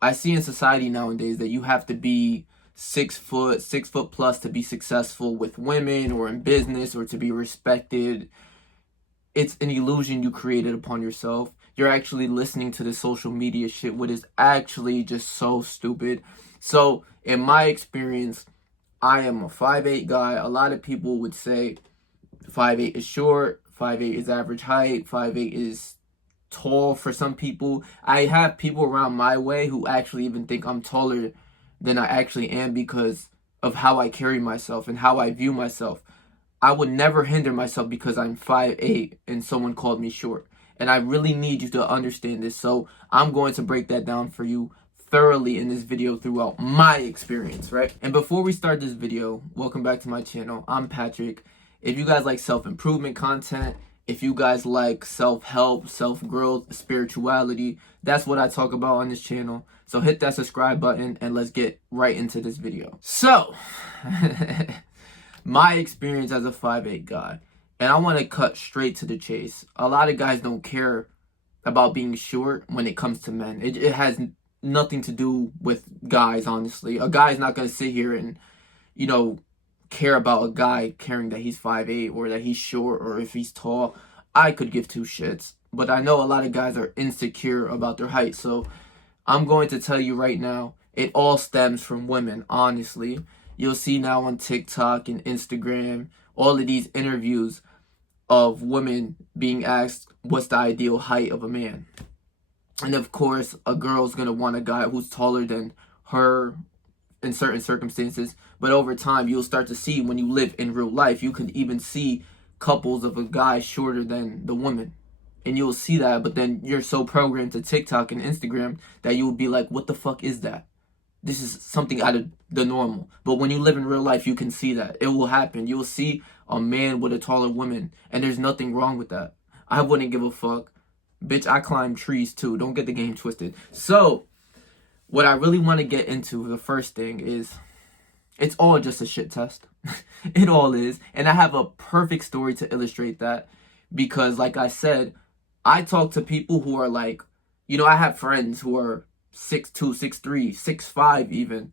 I see in society nowadays that you have to be 6 foot, 6 foot plus to be successful with women or in business or to be respected. It's an illusion you created upon yourself. You're actually listening to the social media shit, what is actually just so stupid. So, in my experience, I am a 5'8" guy. A lot of people would say 5'8" is short, 5'8" is average height, 5'8" is tall for some people. I have people around my way who actually even think I'm taller than I actually am because of how I carry myself and how I view myself. I would never hinder myself because I'm 5'8" and someone called me short. And I really need you to understand this. So I'm going to break that down for you thoroughly in this video throughout my experience, right? And before we start this video, welcome back to my channel. I'm Patrick. If you guys like self-improvement content, if you guys like self-help, self-growth, spirituality, that's what I talk about on this channel. So hit that subscribe button and let's get right into this video. So, my experience as a 5'8" guy, and I want to cut straight to the chase. A lot of guys don't care about being short when it comes to men. It has nothing to do with guys, honestly. A guy's not going to sit here and, you know, care about a guy caring that he's 5'8" or that he's short or if he's tall. I could give two shits. But I know a lot of guys are insecure about their height. So I'm going to tell you right now, it all stems from women, honestly. You'll see now on TikTok and Instagram, all of these interviews of women being asked, what's the ideal height of a man? And of course, a girl's going to want a guy who's taller than her in certain circumstances. But over time, you'll start to see when you live in real life, you can even see couples of a guy shorter than the woman. And you'll see that, but then you're so programmed to TikTok and Instagram that you will be like, what the fuck is that? This is something out of the normal. But when you live in real life, you can see that. It will happen. You'll see a man with a taller woman, and there's nothing wrong with that. I wouldn't give a fuck. Bitch, I climb trees too. Don't get the game twisted. So, what I really want to get into, the first thing is, it's all just a shit test. It all is. And I have a perfect story to illustrate that. Because, like I said, I talk to people who are like, I have friends who are 6'2", 6'3", 6'5" even.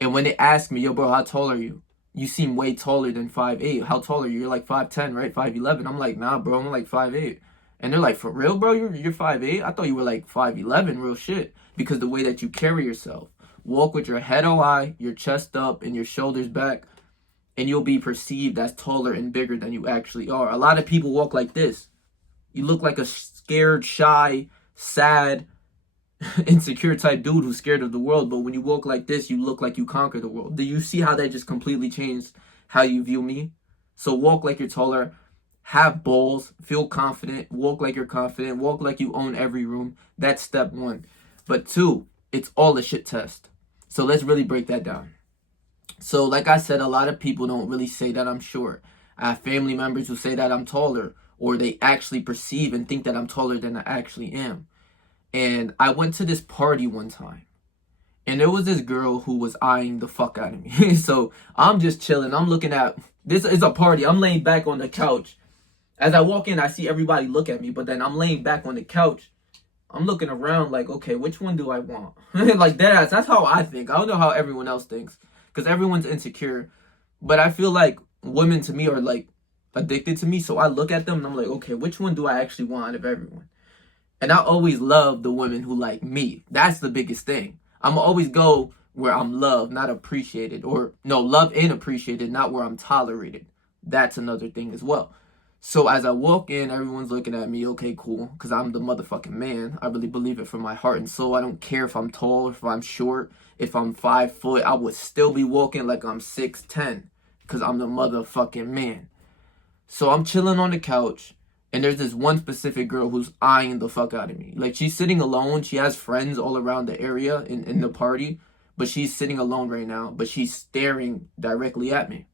And when they ask me, yo, bro, how tall are you? You seem way taller than 5'8". How tall are you? You're like 5'10", right? 5'11". I'm like, nah, bro, I'm like 5'8". And they're like, for real, bro? You're 5'8"? I thought you were like 5'11", real shit. Because the way that you carry yourself. Walk with your head on high, your chest up, and your shoulders back. And you'll be perceived as taller and bigger than you actually are. A lot of people walk like this. You look like a scared, shy, sad, insecure type dude who's scared of the world. But when you walk like this, you look like you conquer the world. Do you see how that just completely changed how you view me? So walk like you're taller. Have balls. Feel confident. Walk like you're confident. Walk like you own every room. That's step one. But two, it's all a shit test. So let's really break that down. So like I said, a lot of people don't really say that I'm short. I have family members who say that I'm taller, or they actually perceive and think that I'm taller than I actually am. And I went to this party one time, and there was this girl who was eyeing the fuck out of me. So I'm just chilling. I'm looking at, this is a party. I'm laying back on the couch. As I walk in, I see everybody look at me, but then I'm laying back on the couch. I'm looking around like, okay, which one do I want? Like that's how I think. I don't know how everyone else thinks, because everyone's insecure. But I feel like women to me are like addicted to me. So I look at them and I'm like, okay, which one do I actually want out of everyone? And I always love the women who like me. That's the biggest thing. I'm always go where I'm loved, not appreciated. Or no, loved and appreciated, not where I'm tolerated. That's another thing as well. So as I walk in, everyone's looking at me, okay, cool, because I'm the motherfucking man. I really believe it from my heart and soul. I don't care if I'm tall, if I'm short, if I'm 5 foot. I would still be walking like I'm 6'10", because I'm the motherfucking man. So I'm chilling on the couch, and there's this one specific girl who's eyeing the fuck out of me. Like, she's sitting alone. She has friends all around the area in the party, but she's sitting alone right now, but she's staring directly at me.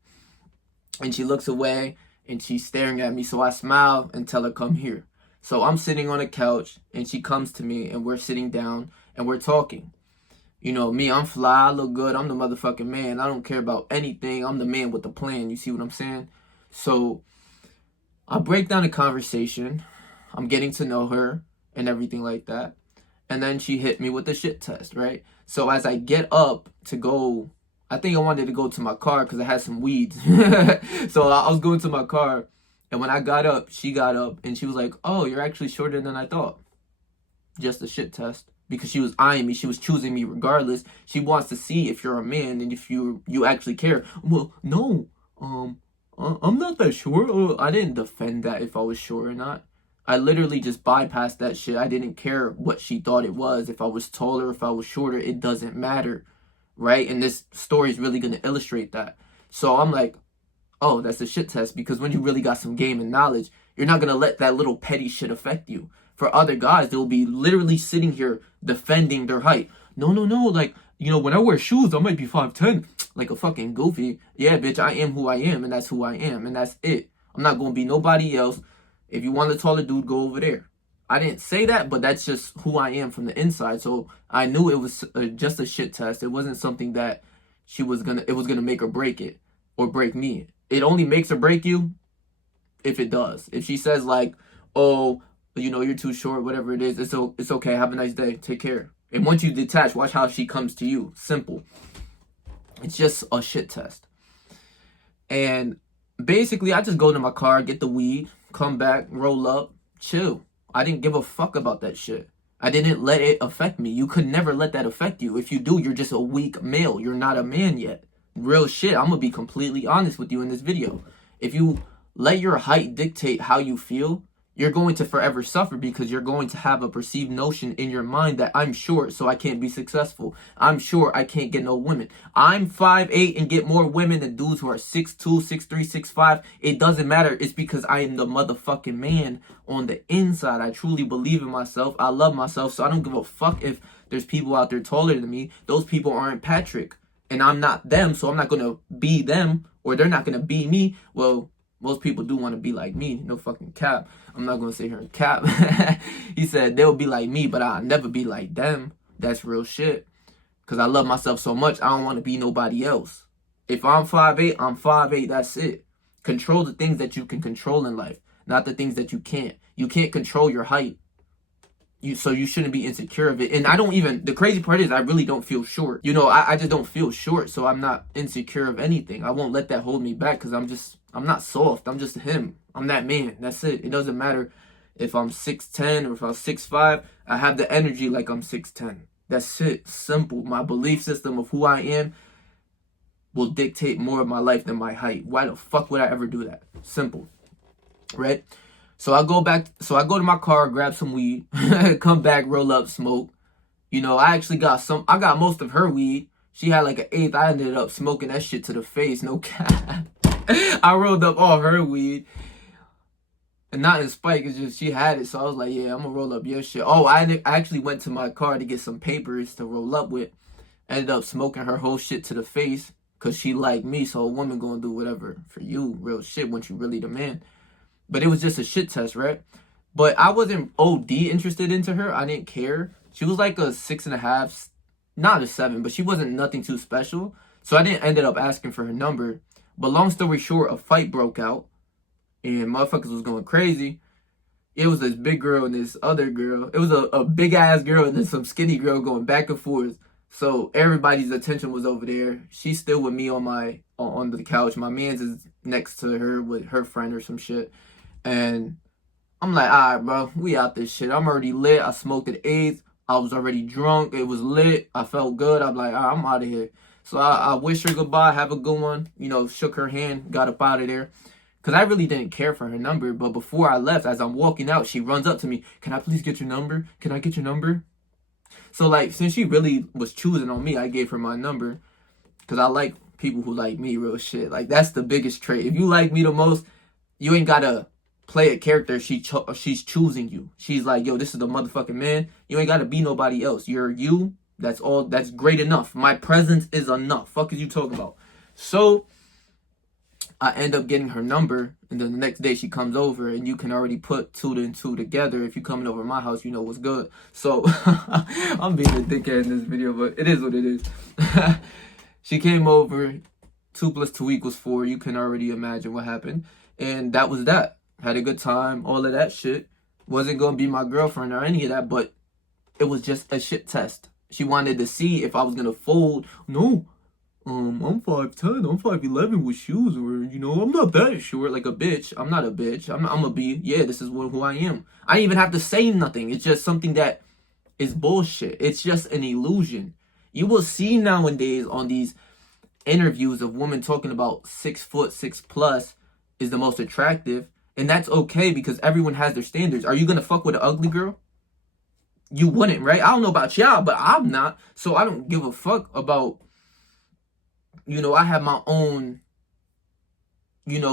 And she looks away, and she's staring at me, so I smile and tell her, come here. So I'm sitting on a couch, and she comes to me, and we're sitting down, and we're talking. You know, me, I'm fly, I look good, I'm the motherfucking man. I don't care about anything. I'm the man with the plan, you see what I'm saying? So I break down the conversation. I'm getting to know her and everything like that. And then she hit me with the shit test, right? So as I get up to go, I think I wanted to go to my car because I had some weeds. So I was going to my car. And when I got up, she got up and she was like, oh, you're actually shorter than I thought. Just a shit test. Because she was eyeing me. She was choosing me regardless. She wants to see if you're a man and if you actually care. Well, no. I'm not that short. I didn't defend that if I was short or not. I literally just bypassed that shit. I didn't care what she thought it was. If I was taller, if I was shorter, it doesn't matter. Right? And this story is really going to illustrate that. So I'm like, oh, that's a shit test. Because when you really got some game and knowledge, you're not going to let that little petty shit affect you. For other guys, they'll be literally sitting here defending their height. No. Like, when I wear shoes, I might be 5'10". Like a fucking goofy. Yeah, bitch, I am who I am. And that's who I am. And that's it. I'm not going to be nobody else. If you want a taller dude, go over there. I didn't say that, but that's just who I am from the inside. So I knew it was just a shit test. It wasn't something that it was gonna make or break it, or break me. It only makes or break you if it does. If she says like, oh, you're too short, whatever it is, it's okay. Have a nice day. Take care. And once you detach, watch how she comes to you. Simple. It's just a shit test. And basically, I just go to my car, get the weed, come back, roll up, chill. I didn't give a fuck about that shit. I didn't let it affect me. You could never let that affect you. If you do, you're just a weak male. You're not a man yet. Real shit. I'm going to be completely honest with you in this video. If you let your height dictate how you feel, you're going to forever suffer because you're going to have a perceived notion in your mind that I'm short, so I can't be successful. I'm short, I can't get no women. I'm 5'8" and get more women than dudes who are 6'2", 6'3", 6'5". It doesn't matter. It's because I am the motherfucking man on the inside. I truly believe in myself. I love myself, so I don't give a fuck if there's people out there taller than me. Those people aren't Patrick, and I'm not them, so I'm not going to be them, or they're not going to be me. Well, most people do want to be like me. No fucking cap. I'm not going to sit here and cap. He said they'll be like me, but I'll never be like them. That's real shit. Because I love myself so much, I don't want to be nobody else. If I'm 5'8", I'm 5'8". That's it. Control the things that you can control in life, not the things that you can't. You can't control your height. So you shouldn't be insecure of it. And the crazy part is I really don't feel short. I just don't feel short, so I'm not insecure of anything. I won't let that hold me back because I'm not soft. I'm just him. I'm that man. That's it. It doesn't matter if I'm 6'10" or if I'm 6'5". I have the energy like I'm 6'10". That's it. Simple. My belief system of who I am will dictate more of my life than my height. Why the fuck would I ever do that? Simple. Right? So I go to my car, grab some weed, come back, roll up, smoke. I actually I got most of her weed. She had like an eighth. I ended up smoking that shit to the face. No cap. I rolled up all her weed. And not in spite, it's just she had it. So I was like, yeah, I'm going to roll up your shit. Oh, I actually went to my car to get some papers to roll up with. Ended up smoking her whole shit to the face because she liked me. So a woman going to do whatever for you. Real shit once you really the man. But it was just a shit test, right? But I wasn't OD interested into her. I didn't care. She was like a 6.5, not a 7, but she wasn't nothing too special. So I didn't ended up asking for her number. But long story short, a fight broke out. And motherfuckers was going crazy. It was this big girl and this other girl. It was a big ass girl and then some skinny girl going back and forth. So everybody's attention was over there. She's still with me on the couch. My man's is next to her with her friend or some shit. And I'm like, all right, bro, we out this shit. I'm already lit. I smoked at 8th. I was already drunk. It was lit. I felt good. I'm like, all right, I'm out of here. So I wish her goodbye. Have a good one. Shook her hand. Got up out of there. Because I really didn't care for her number. But before I left, as I'm walking out, she runs up to me. Can I please get your number? Can I get your number? So, since she really was choosing on me, I gave her my number. Because I like people who like me, real shit. That's the biggest trait. If you like me the most, you ain't got to play a character. She's choosing you. She's like, yo, this is the motherfucking man. You ain't got to be nobody else. You're you. That's all. That's great enough. My presence is enough. Fuck is you talking about? So I end up getting her number, and then the next day she comes over, and you can already put 2 and 2 together. If you're coming over to my house, you know what's good. So I'm being a dickhead in this video, but it is what it is. She came over. 2 + 2 = 4. You can already imagine what happened. And that was that. Had a good time, all of that shit. Wasn't going to be my girlfriend or any of that, but It was just a shit test. She wanted to see if I was gonna fold. No, I'm 5'10", I'm 5'11" with shoes, or I'm not that short like a bitch. I'm not a bitch. I'm gonna be, yeah, this is who I am. I didn't even have to say nothing. It's just something that is bullshit. It's just an illusion. You will see nowadays on these interviews of women talking about 6', 6+ is the most attractive, and that's okay because everyone has their standards. Are you gonna fuck with an ugly girl? You wouldn't, right? I don't know about y'all, but I'm not. So I don't give a fuck about, I have my own,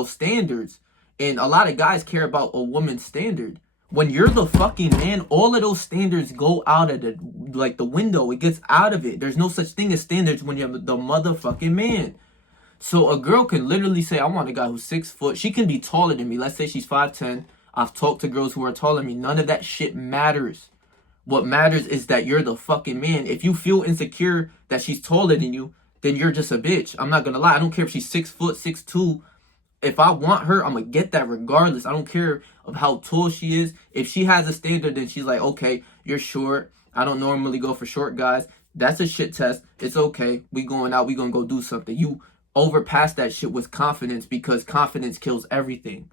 standards. And a lot of guys care about a woman's standard. When you're the fucking man, all of those standards go out of the window. It gets out of it. There's no such thing as standards when you're the motherfucking man. So a girl can literally say, I want a guy who's 6 foot. She can be taller than me. Let's say she's 5'10". I've talked to girls who are taller than me. None of that shit matters. What matters is that you're the fucking man. If you feel insecure that she's taller than you, then you're just a bitch. I'm not gonna lie. I don't care if she's 6 foot, 6'2". If I want her, I'm gonna get that regardless. I don't care of how tall she is. If she has a standard, then she's like, okay, you're short. I don't normally go for short guys. That's a shit test. It's okay. We going out. We gonna go do something. You overpass that shit with confidence because confidence kills everything.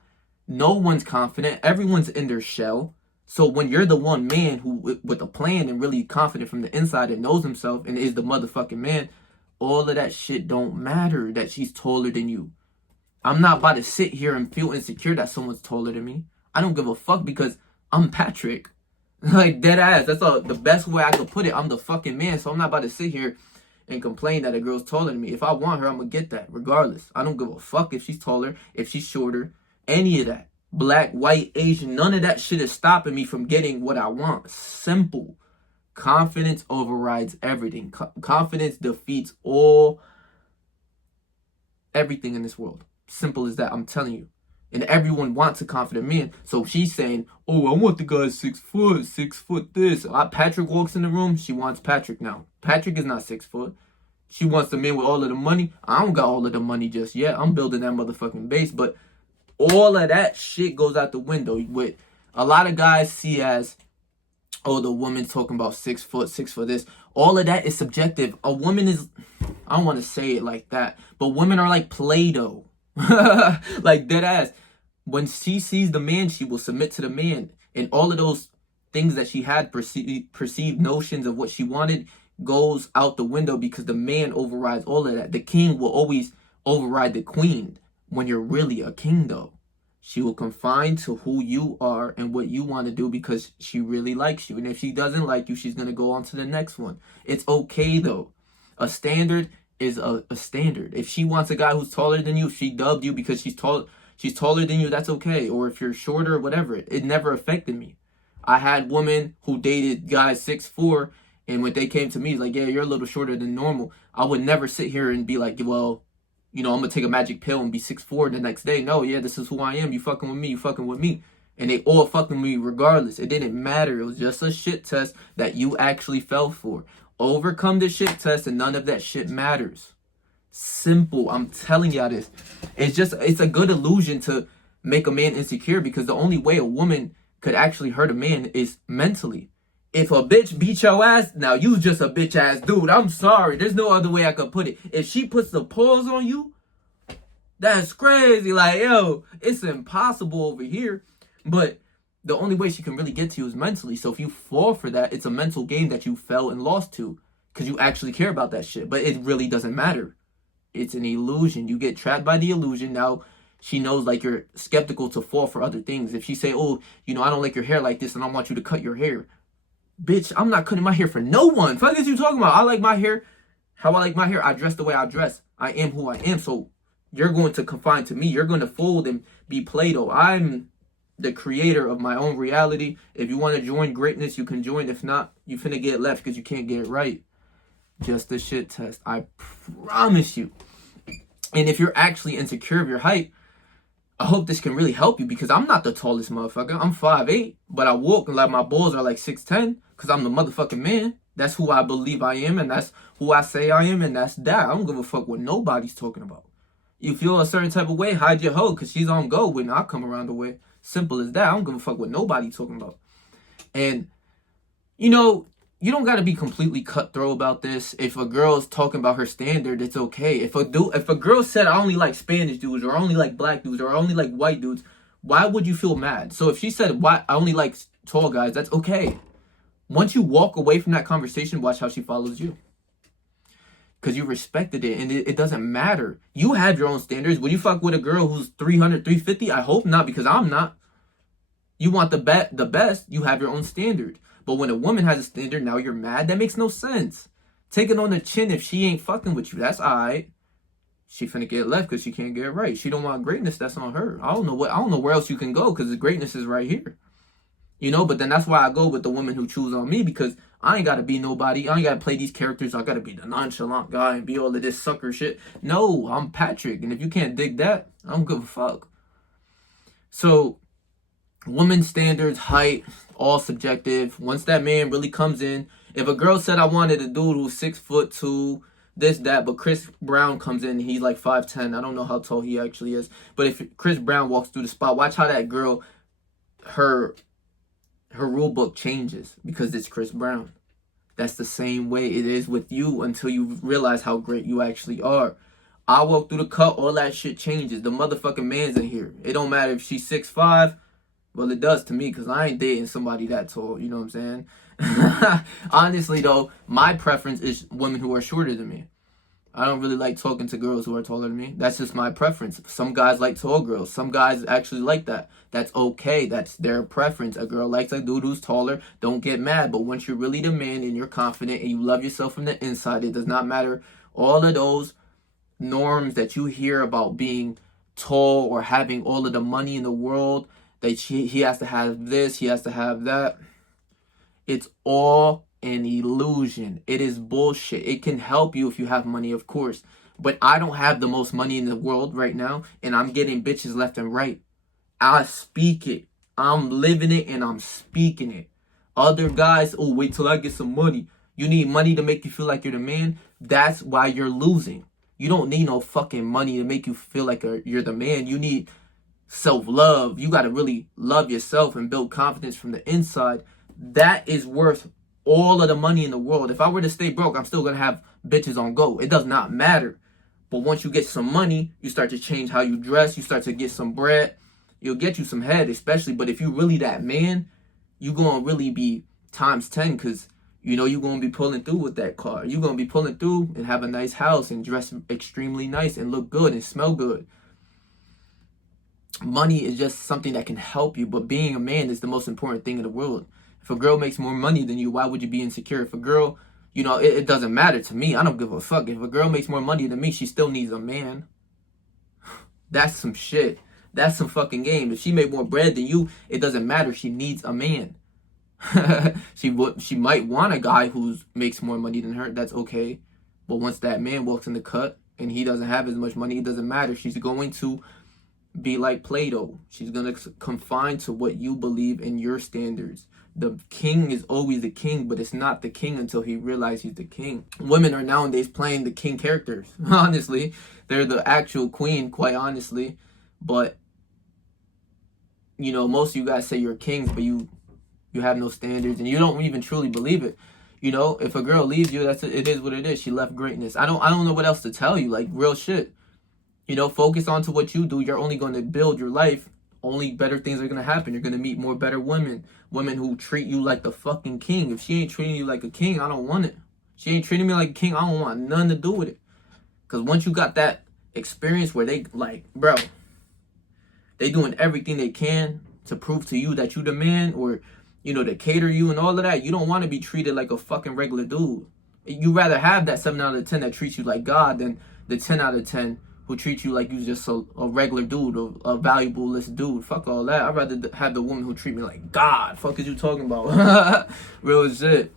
No one's confident. Everyone's in their shell. So when you're the one man who with a plan and really confident from the inside and knows himself and is the motherfucking man, all of that shit don't matter that she's taller than you. I'm not about to sit here and feel insecure that someone's taller than me. I don't give a fuck because I'm Patrick. Like, dead ass. That's the best way I could put it. I'm the fucking man. So I'm not about to sit here and complain that a girl's taller than me. If I want her, I'm going to get that regardless. I don't give a fuck if she's taller, if she's shorter, any of that. Black, white, Asian, none of that shit is stopping me from getting what I want. Simple. Confidence overrides everything. Confidence defeats everything in this world. Simple as that, I'm telling you. And everyone wants a confident man. So she's saying, oh, I want the guy 6 foot, 6 foot this. Patrick walks in the room, she wants Patrick now. Patrick is not 6 foot. She wants the man with all of the money. I don't got all of the money just yet. I'm building that motherfucking base. But all of that shit goes out the window. With a lot of guys see as, oh, the woman's talking about 6 foot, 6 foot this. All of that is subjective. A woman is, I don't want to say it like that, but women are like Play-Doh. Like, dead ass. When she sees the man, she will submit to the man. And all of those things that she had perceived notions of what she wanted goes out the window because the man overrides all of that. The king will always override the queen. When you're really a king, though, she will confine to who you are and what you want to do because she really likes you. And if she doesn't like you, she's going to go on to the next one. It's okay, though. A standard is a standard. If she wants a guy who's taller than you, if she dubbed you because she's taller than you, that's okay. Or if you're shorter, whatever. It never affected me. I had women who dated guys 6'4", and when they came to me, like, yeah, you're a little shorter than normal. I would never sit here and be like, well, I'm going to take a magic pill and be 6'4" the next day. No, yeah, this is who I am. You fucking with me. You fucking with me. And they all fucking with me regardless. It didn't matter. It was just a shit test that you actually fell for. Overcome the shit test and none of that shit matters. Simple. I'm telling y'all this. It's a good illusion to make a man insecure because the only way a woman could actually hurt a man is mentally. If a bitch beat your ass, now you just a bitch ass dude. I'm sorry. There's no other way I could put it. If she puts the paws on you, that's crazy. Like, yo, it's impossible over here. But the only way she can really get to you is mentally. So if you fall for that, it's a mental game that you fell and lost to because you actually care about that shit. But it really doesn't matter. It's an illusion. You get trapped by the illusion. Now she knows like you're skeptical to fall for other things. If she say, oh, I don't like your hair like this and I want you to cut your hair. Bitch, I'm not cutting my hair for no one. Fuck is you talking about? I like my hair how I like my hair. I dress the way I dress. I am who I am. So you're going to confine to me. You're going to fold and be Play-Doh. I'm the creator of my own reality. If you want to join greatness, you can join. If not, you finna get left because you can't get it right. Just a shit test. I promise you. And if you're actually insecure of your height, I hope this can really help you because I'm not the tallest motherfucker. I'm 5'8", but I walk like my balls are like 6'10" because I'm the motherfucking man. That's who I believe I am, and that's who I say I am, and that's that. I don't give a fuck what nobody's talking about. You feel a certain type of way, hide your hoe because she's on go when I come around the way. Simple as that. I don't give a fuck what nobody's talking about. And, you don't got to be completely cutthroat about this. If a girl's talking about her standard, it's okay. If a girl said I only like Spanish dudes, or I only like black dudes, or I only like white dudes, why would you feel mad? So if she said why I only like tall guys, that's okay. Once you walk away from that conversation, watch how she follows you. Because you respected it, and it doesn't matter. You have your own standards. Would you fuck with a girl who's 300, 350? I hope not, because I'm not. You want the best, you have your own standard. But when a woman has a standard, now you're mad? That makes no sense. Take it on the chin if she ain't fucking with you. That's alright. She finna get left because she can't get it right. She don't want greatness, that's on her. I don't know where else you can go, because the greatness is right here. You know, but then that's why I go with the women who choose on me, because I ain't gotta be nobody. I ain't gotta play these characters. I gotta be the nonchalant guy and be all of this sucker shit. No, I'm Patrick, and if you can't dig that, I don't give a fuck. So women's standards, height, all subjective. Once that man really comes in, if a girl said I wanted a dude who's 6'2", this, that, but Chris Brown comes in, he's like 5'10". I don't know how tall he actually is. But if Chris Brown walks through the spot, watch how that girl, her rule book changes because it's Chris Brown. That's the same way it is with you until you realize how great you actually are. I walk through the cut, all that shit changes. The motherfucking man's in here. It don't matter if she's 6'5". Well, it does to me, because I ain't dating somebody that tall. You know what I'm saying? Honestly, though, my preference is women who are shorter than me. I don't really like talking to girls who are taller than me. That's just my preference. Some guys like tall girls. Some guys actually like that. That's okay. That's their preference. A girl likes a dude who's taller. Don't get mad. But once you're really the man and you're confident and you love yourself from the inside, it does not matter all of those norms that you hear about being tall or having all of the money in the world. That he has to have this, he has to have that. It's all an illusion. It is bullshit. It can help you if you have money, of course. But I don't have the most money in the world right now, and I'm getting bitches left and right. I speak it. I'm living it, and I'm speaking it. Other guys, oh, wait till I get some money. You need money to make you feel like you're the man. That's why you're losing. You don't need no fucking money to make you feel like you're the man. You need self-love. You got to really love yourself and build confidence from the inside. That is worth all of the money in the world. If I were to stay broke, I'm still going to have bitches on go. It does not matter. But once you get some money, you start to change how you dress. You start to get some bread. You'll get you some head, especially. But if you really that man, you going to really be times 10, because you know you're going to be pulling through with that car. You're going to be pulling through and have a nice house and dress extremely nice and look good and smell good. Money is just something that can help you, but being a man is the most important thing in the world. If a girl makes more money than you, why would you be insecure? If a girl, you know, it doesn't matter to me. I don't give a fuck. If a girl makes more money than me, she still needs a man. That's some shit. That's some fucking game. If she made more bread than you, it doesn't matter. She needs a man. She might want a guy who makes more money than her. That's okay. But once that man walks in the cut and he doesn't have as much money, it doesn't matter. She's going to be like Play-Doh. She's going to confine to what you believe in your standards. The king is always the king, but it's not the king until he realizes he's the king. Women are nowadays playing the king characters. Honestly, they're the actual queen, quite honestly. But, you know, most of you guys say you're kings, but you have no standards, and you don't even truly believe it. You know, if a girl leaves you, it is what it is. She left greatness. I don't know what else to tell you. Like, real shit. You know, focus on to what you do. You're only going to build your life. Only better things are going to happen. You're going to meet more better women. Women who treat you like the fucking king. If she ain't treating you like a king, I don't want it. She ain't treating me like a king, I don't want nothing to do with it. Because once you got that experience where they, like, bro, they doing everything they can to prove to you that you the man, or, you know, to cater you and all of that, you don't want to be treated like a fucking regular dude. You rather have that 7 out of 10 that treats you like God than the 10 out of 10 who treat you like you just a regular dude, a valuable list dude. Fuck all that. I'd rather have the woman who treat me like God. Fuck is you talking about? Real shit.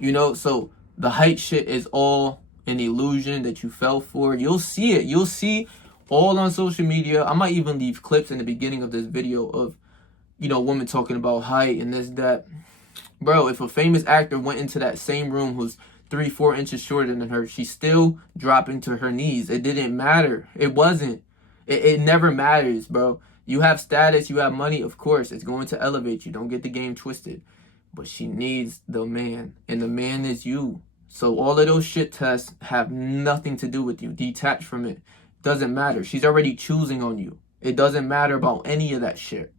You know, so the height shit is all an illusion that you fell for. You'll see it. You'll see all on social media. I might even leave clips in the beginning of this video of, you know, women talking about height and this, that. Bro, if a famous actor went into that same room who's 3-4 inches shorter than her, she's still dropping to her knees. It didn't matter. It wasn't. It never matters, bro. You have status, you have money, of course, it's going to elevate you. Don't get the game twisted. but she needs the man, and the man is you. So all of those shit tests have nothing to do with you. Detach from it. Doesn't matter. She's already choosing on you. It doesn't matter about any of that shit.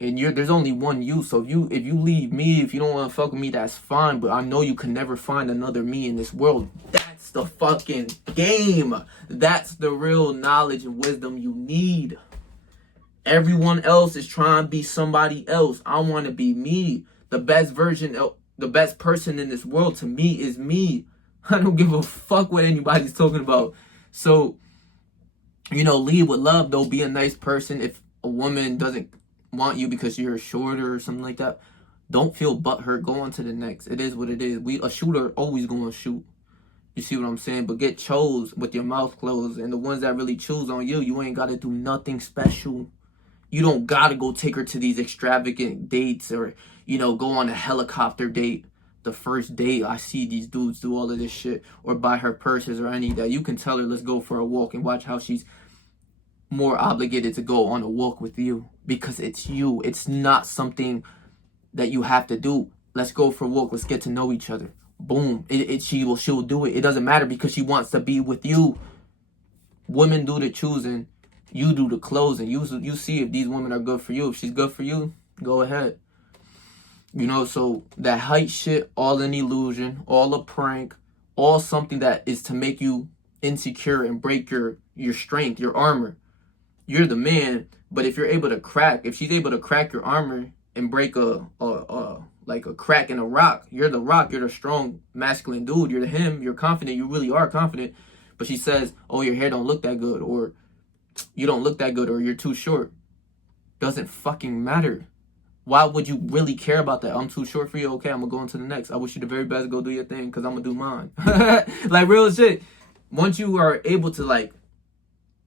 And there's only one you. So if you leave me, if you don't want to fuck with me, that's fine. But I know you can never find another me in this world. That's the fucking game. That's the real knowledge and wisdom you need. Everyone else is trying to be somebody else. I want to be me. The best version of the best person in this world to me is me. I don't give a fuck what anybody's talking about. So, lead with love though. Be a nice person. If a woman doesn't want you because you're shorter or something like that, don't feel butthurt. Go on to the next. It is what it is. A shooter always gonna shoot. You see what I'm saying? But get chose with your mouth closed. And the ones that really choose on you, you ain't gotta do nothing special. You don't gotta go take her to these extravagant dates or, go on a helicopter date. The first date, I see these dudes do all of this shit, or buy her purses or any of that. You can tell her, let's go for a walk, and watch how she's more obligated to go on a walk with you because it's you. It's not something that you have to do. Let's go for a walk. Let's get to know each other. Boom. She'll do it. It doesn't matter because she wants to be with you. Women do the choosing. You do the closing. You see if these women are good for you. If she's good for you, go ahead. So that height shit, all an illusion, all a prank, all something that is to make you insecure and break your strength, your armor. You're the man, but if she's able to crack your armor and break a crack in a rock, you're the rock, you're the strong masculine dude, you're him, you're confident, you really are confident. But she says, oh, your hair don't look that good, or you don't look that good, or you're too short. Doesn't fucking matter. Why would you really care about that? I'm too short for you. Okay, I'm gonna go on to the next. I wish you the very best. Go do your thing, because I'm gonna do mine. Like real shit. Once you are able to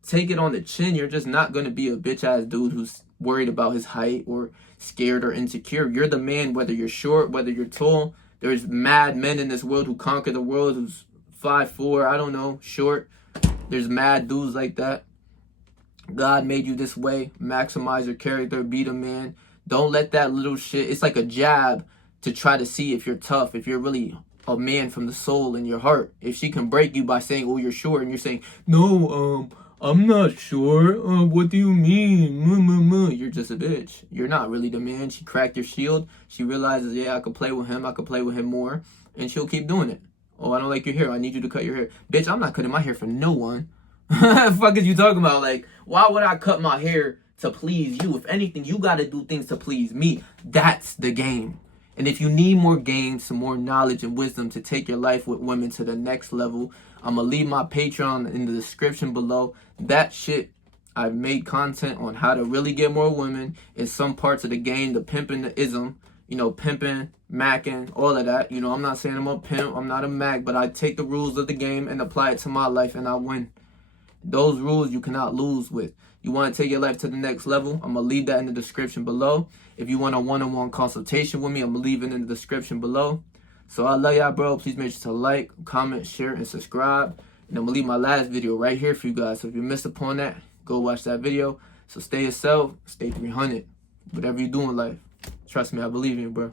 take it on the chin, you're just not gonna be a bitch ass dude who's worried about his height or scared or insecure. You're the man, whether you're short, whether you're tall. There's mad men in this world who conquer the world, who's 5'4", I don't know, short. There's mad dudes like that. God made you this way. Maximize your character. Be the man. Don't let that little shit. It's like a jab to try to see if you're tough, if you're really a man from the soul and your heart. If she can break you by saying, oh, you're short, and you're saying, no, I'm not short. What do you mean? You're just a bitch. You're not really the man. She cracked your shield. She realizes, yeah, I could play with him. I could play with him more. And she'll keep doing it. Oh, I don't like your hair. I need you to cut your hair. Bitch, I'm not cutting my hair for no one. Fuck is you talking about? Why would I cut my hair to please you? If anything, you got to do things to please me. That's the game. And if you need more games, some more knowledge and wisdom to take your life with women to the next level, I'm going to leave my Patreon in the description below. That shit, I've made content on how to really get more women in some parts of the game, the pimping, the ism, pimping, macking, all of that. I'm not saying I'm a pimp, I'm not a mac, but I take the rules of the game and apply it to my life, and I win. Those rules you cannot lose with. You want to take your life to the next level? I'm going to leave that in the description below. If you want a one-on-one consultation with me, I'm going to leave it in the description below. So I love y'all, bro. Please make sure to like, comment, share, and subscribe. And I'm going to leave my last video right here for you guys. So if you missed upon that, go watch that video. So stay yourself, stay 300. Whatever you do in life. Trust me, I believe in you, bro.